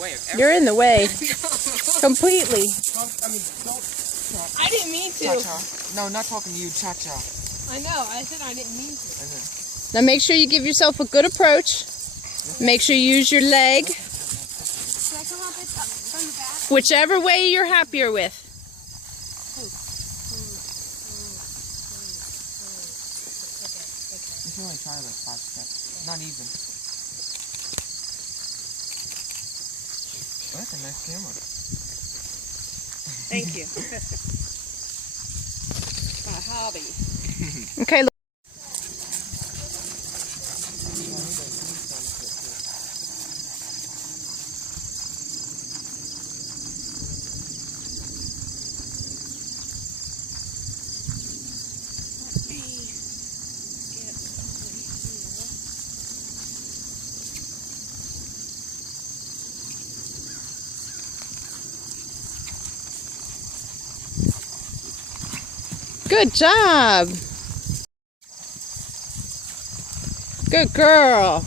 way of everything. You're in the way. Completely. I didn't mean to. Cha-cha. No, not talking to you, cha-cha. I know. I said I didn't mean to. I know. Now make sure you give yourself a good approach. Make sure you use your leg. Should I come up from the back? Whichever way you're happier with. You can only try like 5 steps. Not even. Oh, that's a nice camera. Thank you. My hobby. Okay. Good job. Good girl.